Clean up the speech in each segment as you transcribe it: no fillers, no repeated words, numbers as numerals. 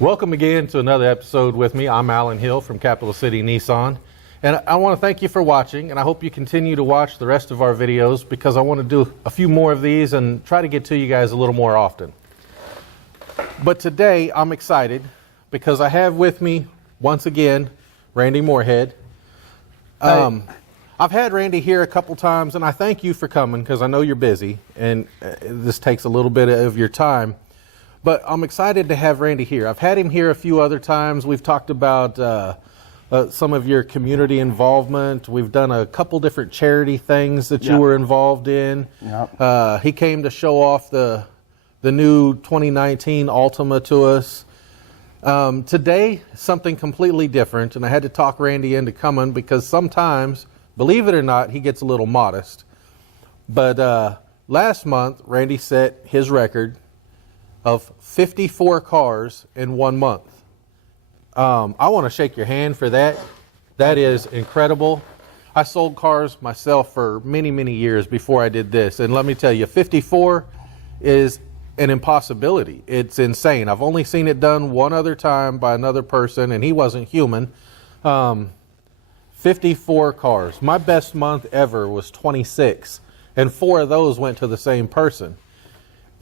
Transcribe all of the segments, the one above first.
Welcome again to another episode with me. I'm Alan Hill from Capital City Nissan. And I want to thank you for watching, and I hope you continue to watch the rest of our videos because I want to do a few more of these and try to get to you guys a little more often. But today I'm excited because I have with me, once again, Randy Morehead. I've had Randy here a couple times, and I thank you for coming because I know you're busy, and this takes a little bit of your time. But I'm excited to have Randy here. I've had him here a few other times. We've talked about some of your community involvement. We've done a couple different charity things that you were involved in. Yep. He came to show off the new 2019 Altima to us. Today, something completely different, and I had to talk Randy into coming because sometimes, believe it or not, he gets a little modest. But last month, Randy set his record of 54 cars in 1 month. I want to shake your hand for that. That is incredible. I sold cars myself for many, many years before I did this. And let me tell you, 54 is an impossibility. It's insane. I've only seen it done one other time by another person, and he wasn't human. 54 cars. My best month ever was 26, and 4 of those went to the same person.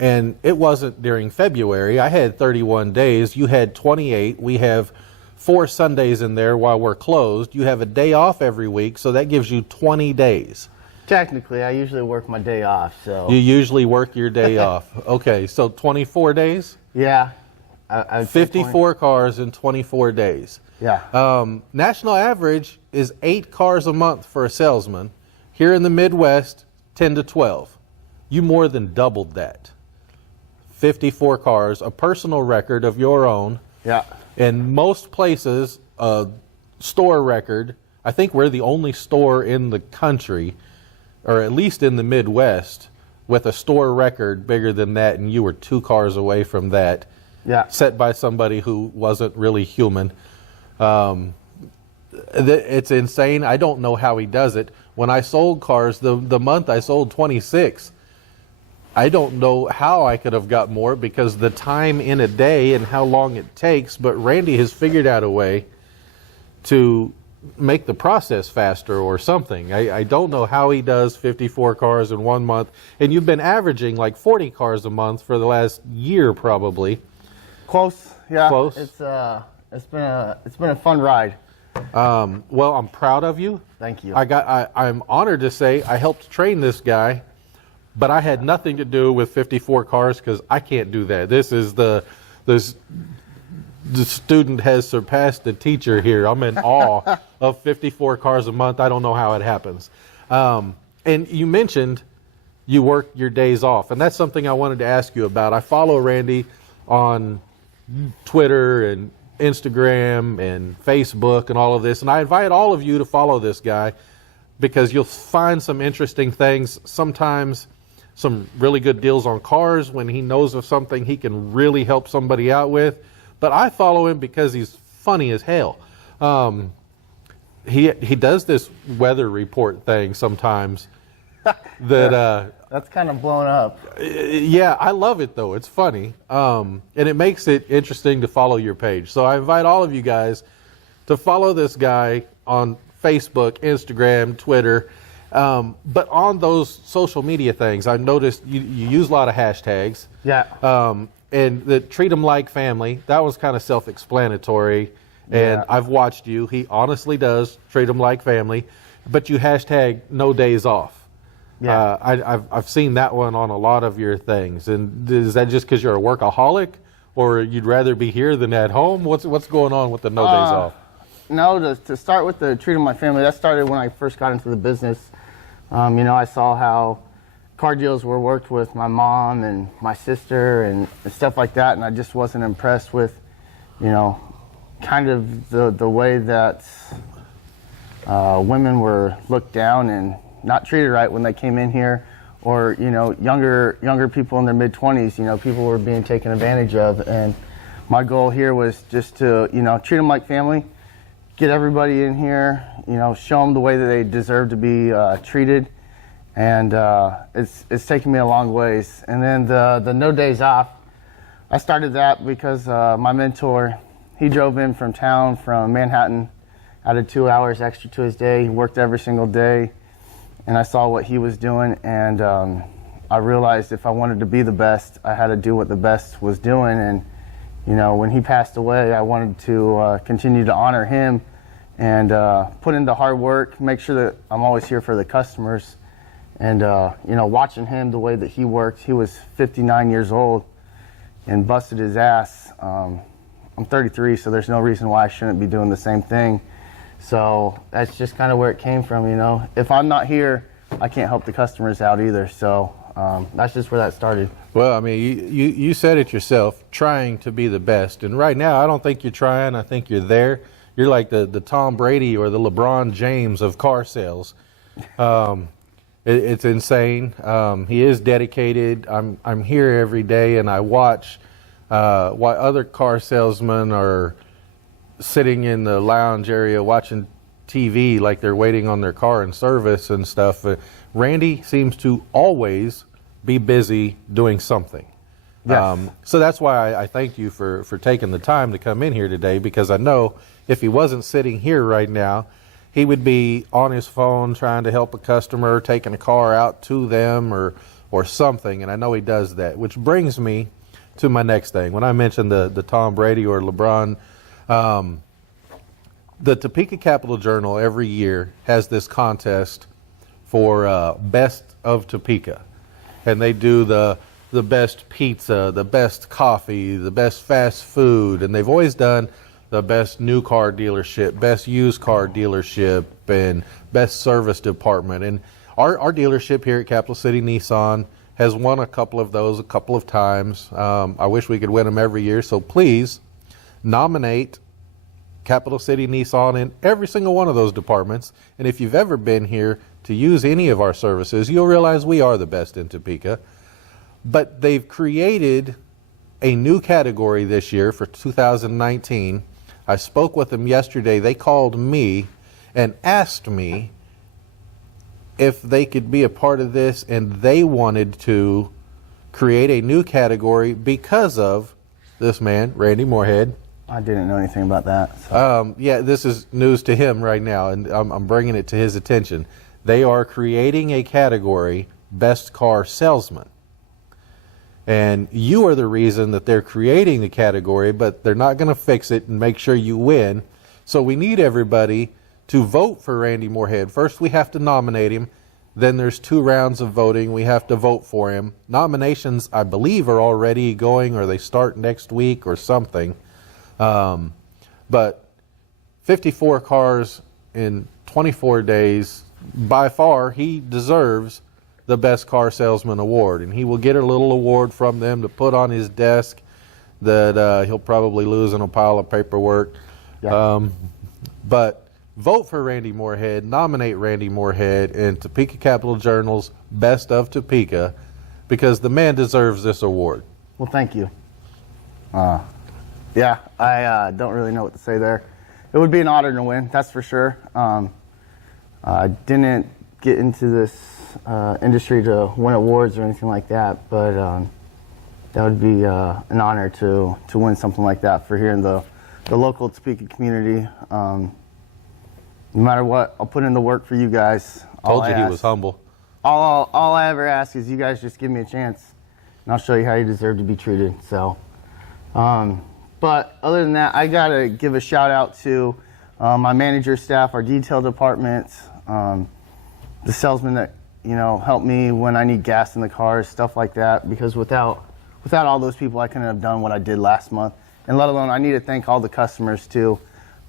And it wasn't during February. I had 31 days. You had 28. We have 4 Sundays in there while we're closed. You have a day off every week, so that gives you 20 days. Technically, I usually work my day off, so. You usually work your day off. Okay, so 24 days? Yeah. 54 cars in 24 days. Yeah. National average is 8 cars a month for a salesman. Here in the Midwest, 10 to 12. You more than doubled that. 54 cars, a personal record of your own. Yeah. In most places, a store record. I think we're the only store in the country, or at least in the Midwest, with a store record bigger than that, and you were 2 cars away from that. Yeah. Set by somebody who wasn't really human. It's insane. I don't know how he does it. When I sold cars, the month I sold 26, I don't know how I could have got more because the time in a day and how long it takes, but Randy has figured out a way to make the process faster or something. I don't know how he does 54 cars in 1 month, and you've been averaging like 40 cars a month for the last year probably. Close, yeah. Close. It's been a fun ride. Well, I'm proud of you. Thank you. I'm honored to say I helped train this guy, but I had nothing to do with 54 cars because I can't do that. The student has surpassed the teacher here. I'm in awe of 54 cars a month. I don't know how it happens. And you mentioned you work your days off, and that's something I wanted to ask you about. I follow Randy on Twitter and Instagram and Facebook and all of this, and I invite all of you to follow this guy because you'll find some interesting things, sometimes some really good deals on cars when he knows of something he can really help somebody out with. But I follow him because he's funny as hell. He does this weather report thing sometimes that that's kind of blown up. Yeah, I love it though. It's funny, and it makes it interesting to follow your page. So I invite all of you guys to follow this guy on Facebook, Instagram, Twitter. But on those social media things, I've noticed you use a lot of hashtags. Yeah. And that treat them like family. That was kind of self-explanatory. And I've watched you. He honestly does treat them like family. But you hashtag no days off. Yeah. I've seen that one on a lot of your things. And is that just because you're a workaholic, or you'd rather be here than at home? What's going on with the no days off? No, to start with the treat them like family, that started when I first got into the business. I saw how car deals were worked with my mom and my sister and stuff like that, and I just wasn't impressed with, kind of the way that women were looked down and not treated right when they came in here, or younger people in their mid-20s, people were being taken advantage of. And my goal here was just to treat them like family, get everybody in here, show them the way that they deserve to be treated. And it's taken me a long ways. And then the no days off I started that because my mentor, he drove in from town from Manhattan, added 2 hours extra to his day. He worked every single day, and I saw what he was doing, and I realized if I wanted to be the best, I had to do what the best was doing. And you know, when he passed away, I wanted to continue to honor him and put in the hard work, make sure that I'm always here for the customers. And you know, watching him the way that he worked, he was 59 years old and busted his ass. I'm 33, so there's no reason why I shouldn't be doing the same thing. So that's just kind of where it came from, you know. If I'm not here, I can't help the customers out either. So that's just where that started. Well, I mean, you said it yourself, trying to be the best. And right now, I don't think you're trying. I think you're there. You're like the Tom Brady or the LeBron James of car sales. It's insane. He is dedicated. I'm here every day, and I watch why other car salesmen are sitting in the lounge area watching TV like they're waiting on their car in service and stuff. Randy seems to always be busy doing something. Yes. So that's why I thank you for taking the time to come in here today, because I know if he wasn't sitting here right now, he would be on his phone trying to help a customer, taking a car out to them or something, and I know he does that, which brings me to my next thing. When I mentioned the Tom Brady or LeBron, the Topeka Capital Journal every year has this contest for Best of Topeka, and they do the best pizza, the best coffee, the best fast food, and they've always done the best new car dealership, best used car dealership, and best service department. And our dealership here at Capital City Nissan has won a couple of those a couple of times. I wish we could win them every year. So please nominate Capital City Nissan in every single one of those departments. And if you've ever been here to use any of our services, you'll realize we are the best in Topeka. But they've created a new category this year for 2019. I spoke with them yesterday. They called me and asked me if they could be a part of this, and they wanted to create a new category because of this man, Randy Morehead. I didn't know anything about that. So. Yeah, this is news to him right now, and I'm bringing it to his attention. They are creating a category, Best Car Salesman. And you are the reason that they're creating the category, but they're not going to fix it and make sure you win. So we need everybody to vote for Randy Morehead. First, we have to nominate him. Then there's 2 rounds of voting. We have to vote for him. Nominations, I believe, are already going, or they start next week or something. But 54 cars in 24 days, by far, he deserves the Best Car Salesman Award, and he will get a little award from them to put on his desk that he'll probably lose in a pile of paperwork. Yeah. But vote for Randy Morehead, nominate Randy Morehead in Topeka Capital Journal's Best of Topeka, because the man deserves this award. Well, thank you. Yeah, I don't really know what to say there. It would be an honor to win, that's for sure. I didn't get into this industry to win awards or anything like that, but that would be an honor to win something like that for here in the local Topeka community. No matter what, I'll put in the work for you guys. Told you he was humble. All I ever ask is you guys just give me a chance, and I'll show you how you deserve to be treated. So, but other than that, I gotta give a shout out to my manager staff, our detail departments, the salesmen that help me when I need gas in the cars, stuff like that. Because without all those people, I couldn't have done what I did last month. And let alone, I need to thank all the customers too.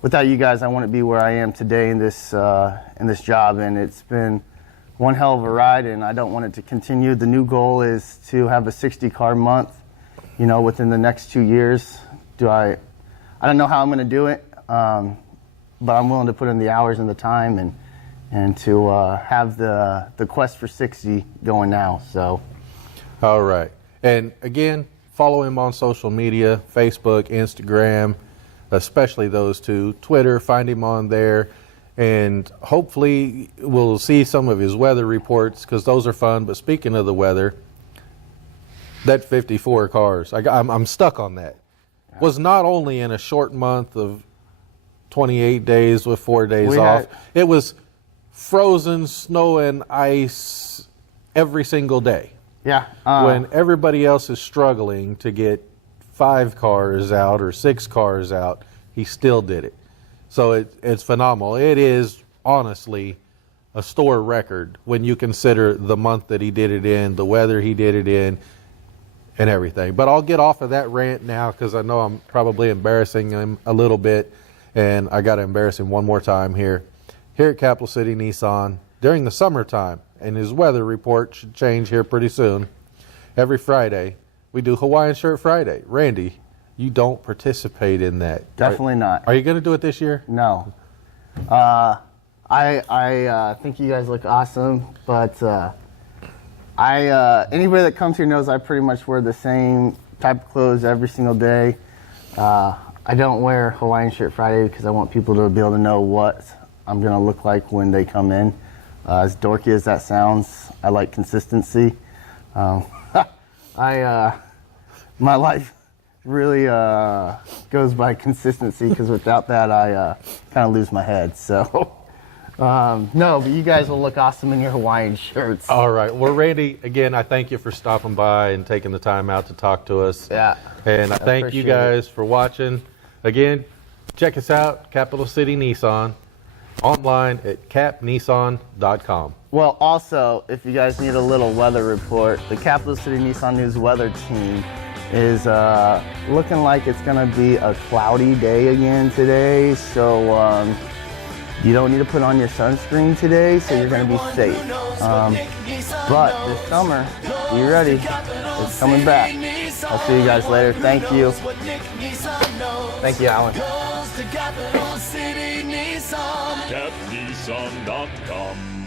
Without you guys, I wouldn't be where I am today in this job. And it's been one hell of a ride, and I don't want it to continue. The new goal is to have a 60-car month, within the next 2 years. I don't know how I'm going to do it, but I'm willing to put in the hours and the time and to have the quest for 60 going now. So, all right. And again, follow him on social media, Facebook, Instagram, especially those 2. Twitter, find him on there. And hopefully we'll see some of his weather reports, because those are fun. But speaking of the weather, That 54 cars, I'm stuck on that. Was not only in a short month of 28 days with 4 days off. It was frozen snow and ice every single day. Yeah. When everybody else is struggling to get 5 cars out or 6 cars out, he still did it. So it's phenomenal. It is honestly a store record when you consider the month that he did it in, the weather he did it in, and everything. But I'll get off of that rant now because I know I'm probably embarrassing him a little bit, and I got to embarrass him one more time here. Here at Capital City Nissan, during the summertime, and his weather report should change here pretty soon, every Friday, we do Hawaiian Shirt Friday. Randy, you don't participate in that. Definitely not. Are you going to do it this year? No. I think you guys look awesome, but anybody that comes here knows I pretty much wear the same type of clothes every single day. I don't wear Hawaiian Shirt Friday because I want people to be able to know what I'm going to look like when they come in. As dorky as that sounds, I like consistency. My life really goes by consistency because without that I kind of lose my head. So no, but you guys will look awesome in your Hawaiian shirts. All right. Well, Randy, again, I thank you for stopping by and taking the time out to talk to us. Yeah. And I thank you guys for watching. Again, check us out, Capital City Nissan, online at capnissan.com. Well, also, if you guys need a little weather report, the Capital City Nissan News weather team is looking like it's going to be a cloudy day again today. So you don't need to put on your sunscreen today, so you're going to be safe. But this summer, be ready. It's coming back. I'll see you guys later. Thank you. Thank you, Alan. CapNissan.com